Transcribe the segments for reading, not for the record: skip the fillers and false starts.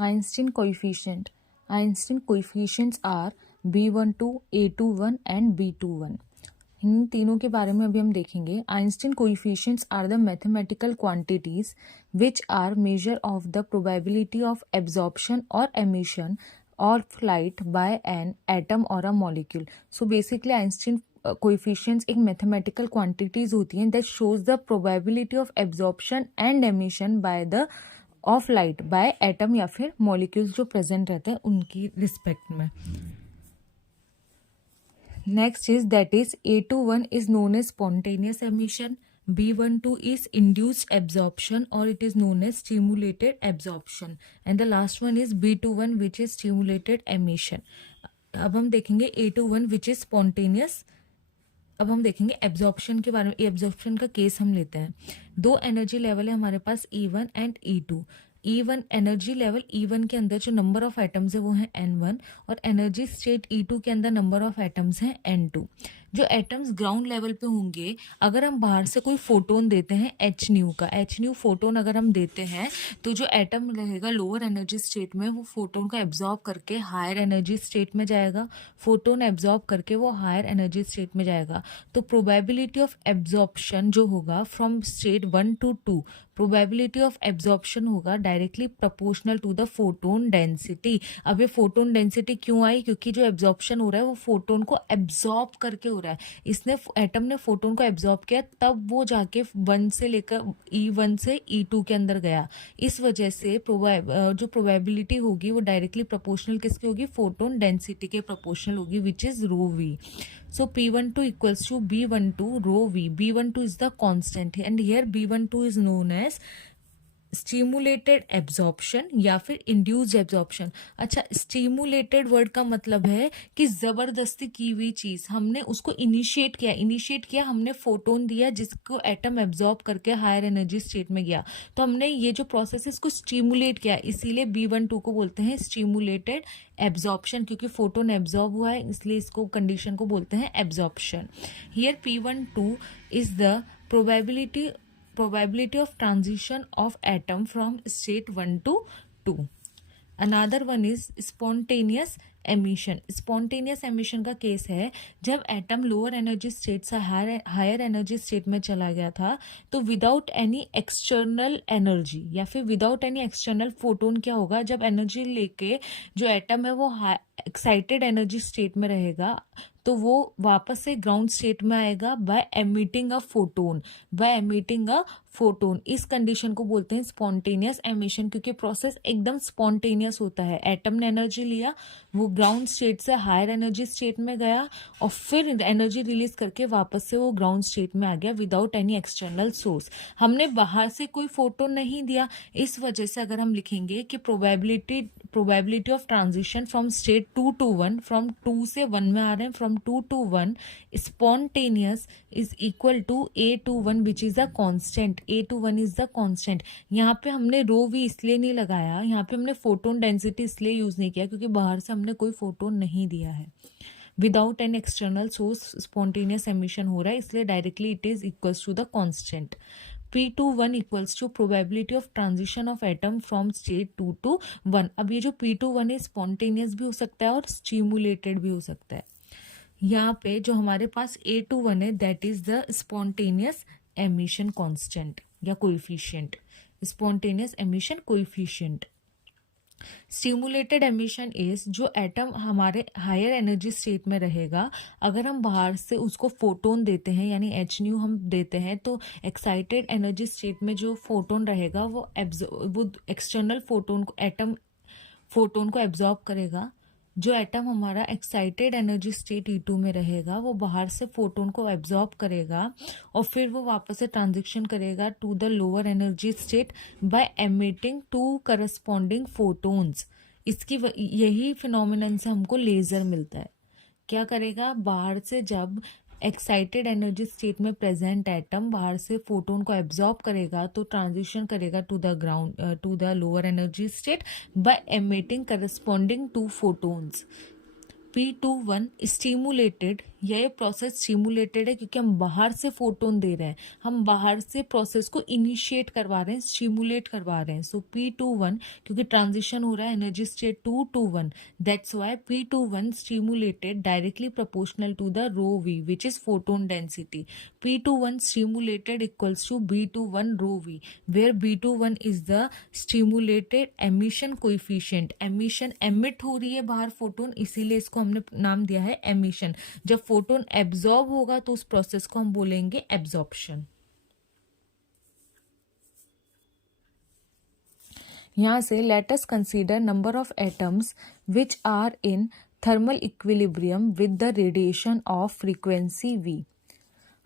Einstein coefficient. Einstein coefficients are B12, A21 and B21. इन तीनों के बारे में अभी हम देखेंगे. Einstein coefficients are the mathematical quantities which are measure of the probability of absorption or emission of light by an atom or a molecule. So basically Einstein coefficients एक mathematical quantities होती हैं that shows the probability of absorption and emission by the of light by atom या फिर molecules जो present रहते हैं उनकी respect में. Next is that is A21 is known as spontaneous emission, B12 is induced absorption or it is known as stimulated absorption and the last one is B21 which is stimulated emission. अब हम देखेंगे A21 which is spontaneous. अब हम देखेंगे absorption के बारे में. Absorption का केस हम लेते हैं. दो एनर्जी लेवल है हमारे पास E1 and E2. E1 energy level E1 के अंदर जो नंबर ऑफ एटम्स है वो है N1 और एनर्जी स्टेट E2 के अंदर नंबर ऑफ एटम्स है N2. जो एटम्स ग्राउंड लेवल पे होंगे, अगर हम बाहर से कोई फोटोन देते हैं एच न्यू का, एच न्यू फोटोन अगर हम देते हैं तो जो एटम रहेगा लोअर एनर्जी स्टेट में वो फोटोन को एब्जॉर्ब करके हायर एनर्जी स्टेट में जाएगा. फोटोन एब्जॉर्ब करके वो हायर एनर्जी स्टेट में जाएगा. तो प्रोबेबिलिटी ऑफ एब्जॉर्प्शन जो होगा from state 1 to 2, probability of absorption होगा directly proportional to the photon density. अब ये फोटोन डेंसिटी क्यों आई? क्योंकि जो एब्जॉर्प्शन हो रहा है वो फोटोन को एब्जॉर्ब करके हो रहा है. इसने एटम ने फोटोन को एब्जॉर्ब किया तब वो जाके 1 से लेकर E1 से E2 के अंदर गया. इस वजह से जो प्रोबेबिलिटी होगी वो डायरेक्टली प्रोपोर्शनल किसकी होगी? फोटोन डेंसिटी के प्रोपोर्शनल होगी which is rho V. So P12 equals to B12 rho V. B12 is the constant and here B12 is known as stimulated absorption या फिर इंड्यूस्ड एब्जॉर्प्शन. अच्छा, stimulated word का मतलब है कि जबरदस्ती की हुई चीज, हमने उसको इनिशिएट किया हमने फोटोन दिया जिसको एटम एब्जॉर्ब करके हायर एनर्जी स्टेट में गया. तो हमने ये जो प्रोसेस है इसको स्टिमुलेट किया, इसीलिए B12 को बोलते हैं स्टिमुलेटेड एब्जॉर्प्शन. क्योंकि फोटोन एब्जॉर्ब हुआ है इसलिए इसको कंडीशन को बोलते हैं absorption. Here P12 is the probability of transition of atom from state 1 to 2. Another one is spontaneous emission. Spontaneous emission का केस है जब एटम लोअर एनर्जी स्टेट से हायर एनर्जी स्टेट में चला गया था तो विदाउट एनी एक्सटर्नल एनर्जी या फिर विदाउट एनी एक्सटर्नल फोटोन क्या होगा? जब एनर्जी लेके जो एटम है वो एक्साइटेड एनर्जी स्टेट में रहेगा तो वो वापस से ग्राउंड स्टेट में आएगा बाय एमिटिंग अ फोटोन. इस कंडीशन को बोलते हैं स्पॉन्टेनियस एमिशन क्योंकि प्रोसेस एकदम स्पॉन्टेनियस होता है. एटम ने एनर्जी लिया, वो ग्राउंड स्टेट से हायर एनर्जी स्टेट में गया और फिर एनर्जी रिलीज करके वापस से वो ग्राउंड स्टेट में आ गया विदाउट एनी एक्सटर्नल सोर्स. हमने बाहर से कोई फोटोन नहीं दिया. इस वजह से अगर हम लिखेंगे कि probability of transition from state 2 to 1, from 2 से 1 में आ रहे हैं, from 2 to 1 spontaneous is equal to A21 which is a constant. A21 is the constant. यहाँ पे हमने रो वी इसलिए नहीं लगाया, यहाँ पे हमने फोटोन डेंसिटी इसलिए यूज नहीं किया क्योंकि बाहर से हमने कोई फोटोन नहीं दिया है. Without an external source spontaneous emission हो रहा है इसलिए directly it is equals to the constant. P21 equals to probability of transition of atom from state 2 to 1. अब ये जो P21 है स्पॉन्टेनियस भी हो सकता है और स्टिमुलेटेड भी हो सकता है. यहाँ पे जो हमारे पास A21 है that is the spontaneous emission constant या coefficient. Spontaneous emission coefficient. Stimulated emission is जो एटम हमारे हायर एनर्जी स्टेट में रहेगा, अगर हम बाहर से उसको फोटोन देते हैं यानी एच न्यू हम देते हैं तो एक्साइटेड एनर्जी स्टेट में जो फोटोन रहेगा वो एक्सटर्नल फोटोन को एब्जॉर्ब करेगा. जो एटम हमारा एक्साइटेड एनर्जी स्टेट E2 में रहेगा वो बाहर से फोटोन को एब्जॉर्ब करेगा और फिर वो वापस से ट्रांजिशन करेगा to the lower energy state by emitting 2 corresponding photons. इसकी यही फिनोमिनन से हमको लेजर मिलता है. क्या करेगा? बाहर से जब एक्साइटेड एनर्जी स्टेट में प्रेजेंट एटम बाहर से फोटोन को एब्जॉर्ब करेगा तो ट्रांजिशन करेगा to the lower energy state by emitting corresponding to photons. P21 stimulated, ये प्रोसेस स्टिमुलेटेड है क्योंकि हम बाहर से फोटोन दे रहे हैं, हम बाहर से प्रोसेस को इनिशिएट करवा रहे हैं, स्टिमुलेट करवा रहे हैं. सो P21 क्योंकि ट्रांजिशन हो रहा है energy state 2 to 1, that's why P21 stimulated directly proportional to the rho V which is photon density. P21 stimulated equals to B21 rho V, where B21 is the stimulated emission coefficient. emission emit हो रही है बाहर photon, इसीलिए इसको हमने नाम दिया है emission. जब फोटोन एब्जॉर्ब होगा तो उस प्रोसेस को हम बोलेंगे एब्जॉर्प्शन. यहाँ से let us consider number of atoms which are in thermal equilibrium with the radiation of frequency V.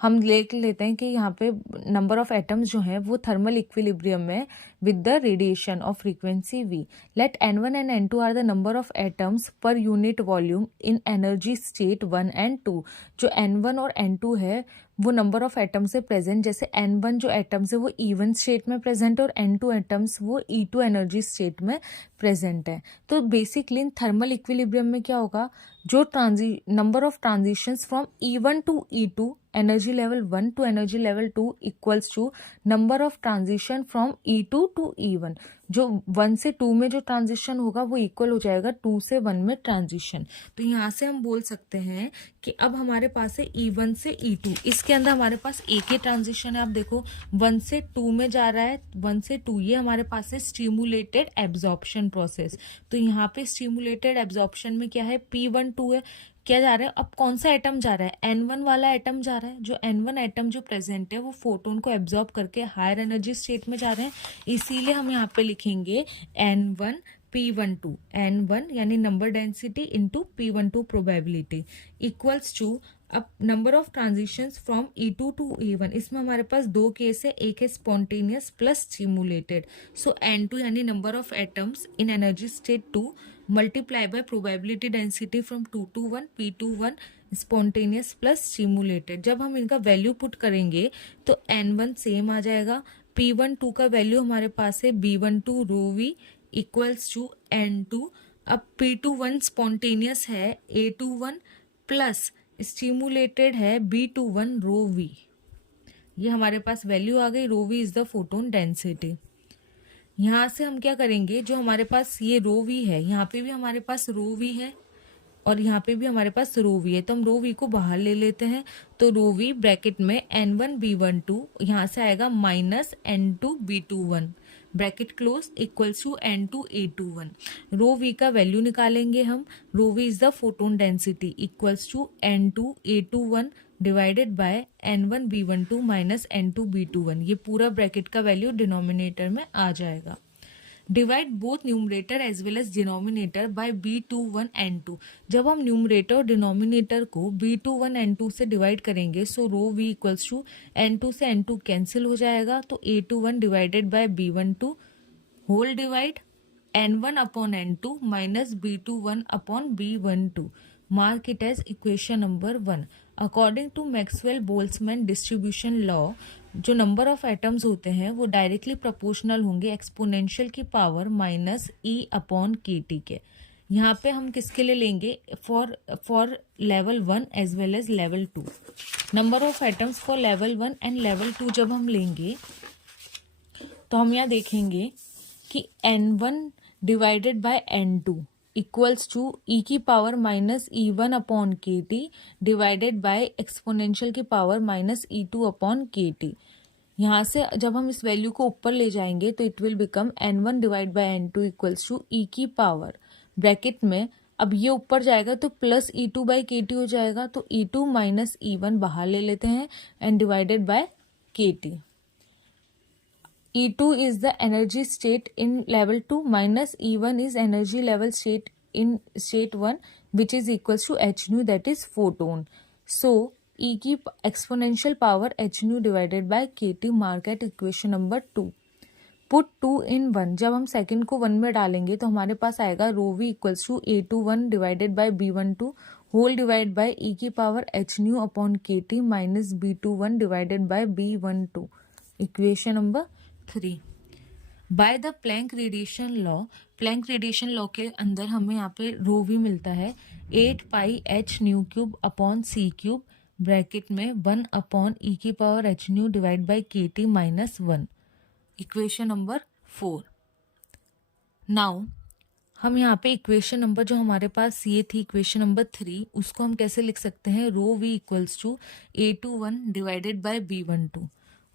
हम देख लेते हैं कि यहाँ पे नंबर ऑफ एटम्स जो हैं वो थर्मल इक्विलिब्रियम में with the radiation of frequency V. Let N1 and N2 are the number of atoms per unit volume in energy state 1 and 2. जो N1 और N2 है वो नंबर ऑफ एटम्स से present, जैसे N1 जो atoms है वो E1 स्टेट में प्रेजेंट है और N2 एटम्स वो E2 एनर्जी स्टेट में प्रेजेंट है. तो बेसिकली इन थर्मल इक्विलिब्रियम में क्या होगा, जो number of transitions from E1 to E2 energy level 1 to energy level 2 equals to number of transition from E2 to E1. जो 1 से 2 में जो ट्रांजिशन होगा वो इक्वल हो जाएगा 2 से 1 में ट्रांजिशन. तो यहाँ से हम बोल सकते हैं कि अब हमारे पास है E1 से E2, इसके अंदर हमारे पास एक ही ट्रांजिशन है. आप देखो 1 से 2 में जा रहा है, 1 से 2, ये हमारे पास है स्टिमुलेटेड एब्जॉर्प्शन प्रोसेस. तो यहाँ पे स्टिमुलेटेड एब्जॉर्प्शन में क्या है, P12 है, क्या जा रहा है, अब कौन सा एटम जा रहा है, N1 वाला एटम जा रहा है. जो N1 एटम जो प्रेजेंट है वो फोटोन को एब्जॉर्ब करके हायर एनर्जी स्टेट में जा रहे हैं, इसीलिए हम यहाँ पे लिखेंगे N1 P12. N1 यानी number density into P12 probability equals to अब number of transitions from E2 to E1. इसमें हमारे पास दो केस है, एक है स्पॉन्टेनियस प्लस स्टिमुलेटेड. सो N2 यानी number of atoms in energy state 2 multiply by probability density from 2 to 1 P21 spontaneous plus stimulated. जब हम इनका वैल्यू पुट करेंगे तो N1 सेम आ जाएगा, P12 का वैल्यू हमारे पास है B12 row V equals to N2. अब P21 स्पॉन्टेनियस है A21 प्लस स्टिमुलेटेड है B21 रो V. ये हमारे पास वैल्यू आ गई. रो V is the photon density. यहाँ से हम क्या करेंगे, जो हमारे पास ये रो V है, यहाँ पे भी हमारे पास रो V है और यहाँ पे भी हमारे पास रो V है, तो हम रो V को बाहर ले लेते हैं. तो रो V ब्रैकेट में N1 B12 यहाँ से आएगा minus N2 B21 bracket close equals to N2 A21. Rho V का वैल्यू निकालेंगे हम. Rho V is the photon density equals to N2 A21 divided by N1 B12 minus N2 B21. ये पूरा bracket का value denominator में आ जाएगा. Divide both numerator as well as denominator by B21 N2. जब हम न्यूमरेटर और denominator को B21 N2 से डिवाइड करेंगे so rho V equals to N2 से N2 कैंसिल हो जाएगा, तो A21 divided by B12 whole divide N1 upon N2 minus B21 upon B12. Mark it as equation number 1. According to Maxwell Boltzmann distribution law, जो number of atoms होते हैं वो directly proportional होंगे exponential की power minus E upon KT के. यहाँ पे हम किसके लिए लेंगे, for level 1 as well as level 2. Number of atoms for level 1 and level 2 जब हम लेंगे तो हम यहाँ देखेंगे कि N1 divided by N2 equals to E की power minus E1 upon KT divided by exponential की power minus E2 upon KT. यहाँ से जब हम इस वैल्यू को ऊपर ले जाएंगे तो it will become N1 divide by N2 equals to E की पावर ब्रैकेट में. अब ये ऊपर जाएगा तो प्लस E2 बाय KT हो जाएगा, तो E2 माइनस E1 बाहर ले लेते हैं and divided by KT. E2 is the energy state in level 2 minus E1 is energy level state in state 1 which is equals to h nu, that is photon. So E की exponential power h nu divided by KT. mark at equation number 2. Put 2 in 1. जब हम second को 1 में डालेंगे तो हमारे पास आएगा rho V equals to A21 divided by B12 whole divide by E की power h nu upon KT minus B21 divided by B12. Equation number 3. By the Planck radiation law के अंदर हमें यहाँ पे रो भी मिलता है 8 pi h nu cube upon c cube bracket में 1 अपॉन ई की power h nu divide by k T minus 1, equation number 4। Now हम यहाँ पे इक्वेशन नंबर जो हमारे पास ये थी इक्वेशन नंबर 3, उसको हम कैसे लिख सकते हैं, rho v equals to A21 divided by B12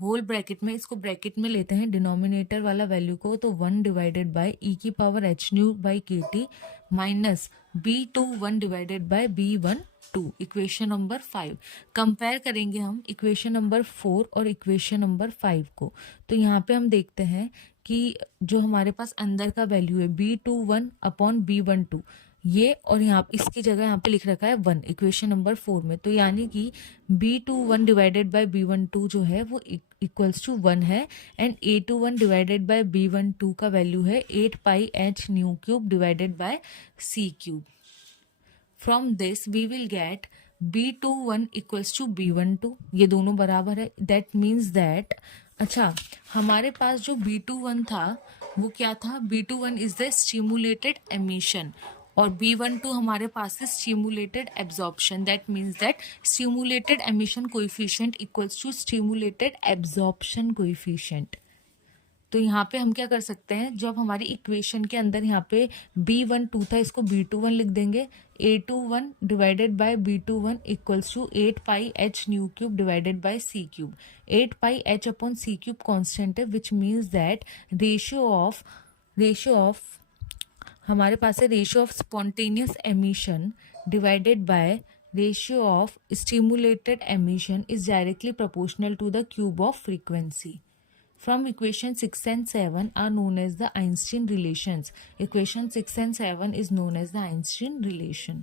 whole bracket में, इसको ब्रैकेट में लेते हैं डिनोमिनेटर वाला वैल्यू को, तो 1 डिवाइडेड बाय ई की power h new by k T minus B21 divided by B12, equation number 5। Compare करेंगे हम इक्वेशन नंबर 4 और इक्वेशन नंबर 5 को, तो यहाँ पे हम देखते हैं कि जो हमारे पास अंदर का वैल्यू है B21 अपॉन B12 ये, और यहाँ इसकी जगह यहाँ पे लिख रखा है 1 इक्वेशन नंबर 4 में, तो यानी कि B21 डिवाइडेड बाय B12 जो है वो इक्वल्स टू 1 है, and A21 divided by B12 का वैल्यू है 8 pi h nu cube divided by c cube. From this we will get B21 equals to B12, ये दोनों बराबर है, दैट मीन्स दैट, अच्छा हमारे पास जो B21 था वो क्या था, B21 is the stimulated emission और B12 हमारे पास है stimulated absorption, that means that stimulated emission coefficient equals to stimulated absorption coefficient. तो यहाँ पे हम क्या कर सकते हैं, जब हमारी इक्वेशन के अंदर यहाँ पे B12 था इसको B21 लिख देंगे, A21 divided by B21 equals to 8 pi h nu cube divided by c cube. 8 pi h upon c cube constant है, which means that ratio of हमारे पास है ratio of spontaneous emission divided by ratio of stimulated emission is directly proportional to the cube of frequency. From equation 6 and 7 are known as the Einstein relations. Equation 6 and 7 is known as the Einstein relation.